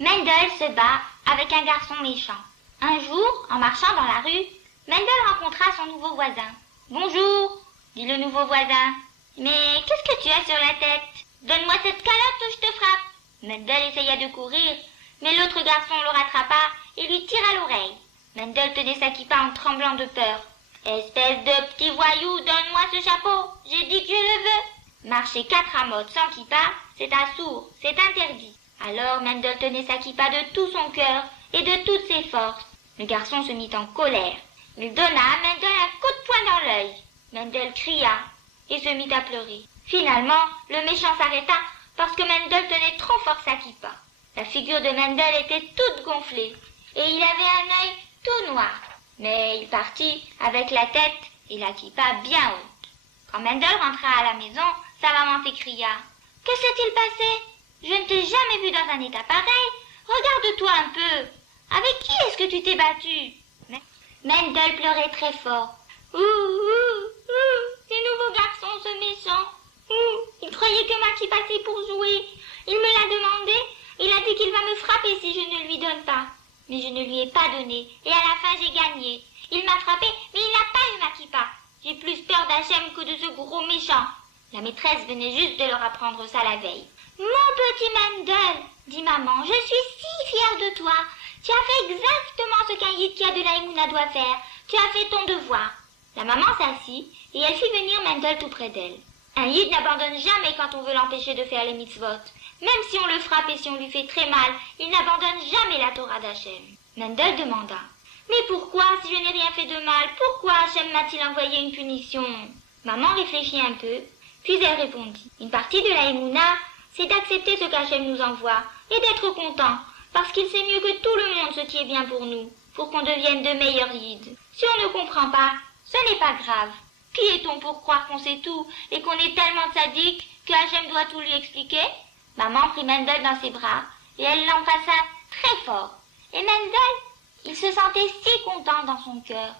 Mendel se bat avec un garçon méchant. Un jour, en marchant dans la rue, Mendel rencontra son nouveau voisin. « Bonjour », dit le nouveau voisin. « Mais qu'est-ce que tu as sur la tête? Donne-moi cette calotte ou je te frappe. » Mendel essaya de courir, mais l'autre garçon le rattrapa et lui tira l'oreille. Mendel tenait sa kippa en tremblant de peur. « Espèce de petit voyou, donne-moi ce chapeau, j'ai dit que je le veux. » Marcher 4 amotes sans kippa, c'est un sourd, c'est interdit. Alors Mendel tenait sa kippa de tout son cœur et de toutes ses forces. Le garçon se mit en colère. Il donna à Mendel un coup de poing dans l'œil. Mendel cria et se mit à pleurer. Finalement, le méchant s'arrêta parce que Mendel tenait trop fort sa kippa. La figure de Mendel était toute gonflée et il avait un œil tout noir. Mais il partit avec la tête et la kippa bien haute. Quand Mendel rentra à la maison, sa maman s'écria « Que s'est-il passé? Je ne t'ai jamais vu dans un état pareil. Regarde-toi un peu. Avec qui est-ce que tu t'es battu ?» Mendel pleurait très fort. « Ces nouveaux garçons, ce méchant. Il croyait que ma kippa passait pour jouer. Il me l'a demandé. Il a dit qu'il va me frapper si je ne lui donne pas. Mais je ne lui ai pas donné. Et à la fin, j'ai gagné. Il m'a frappé, mais il n'a pas eu ma kippa. J'ai plus peur d'Hachem que de ce gros méchant. » La maîtresse venait juste de leur apprendre ça la veille. « Mon petit Mendel, dit maman, je suis si fière de toi. Tu as fait exactement ce qu'un yid qui a de la émouna doit faire. Tu as fait ton devoir. » La maman s'assit et elle fit venir Mendel tout près d'elle. Un yid n'abandonne jamais quand on veut l'empêcher de faire les mitzvot. Même si on le frappe et si on lui fait très mal, il n'abandonne jamais la Torah d'Hachem. Mendel demanda « Mais pourquoi, si je n'ai rien fait de mal, pourquoi Hachem m'a-t-il envoyé une punition ?» Maman réfléchit un peu, puis elle répondit « Une partie de la émouna, c'est d'accepter ce qu'Hachem nous envoie et d'être content, parce qu'il sait mieux que tout le monde ce qui est bien pour nous, pour qu'on devienne de meilleurs guides. Si on ne comprend pas, ce n'est pas grave. Qui est-on pour croire qu'on sait tout et qu'on est tellement sadique que Hachem doit tout lui expliquer ?» Maman prit Mendel dans ses bras et elle l'embrassa très fort. Et Mendel, il se sentait si content dans son cœur.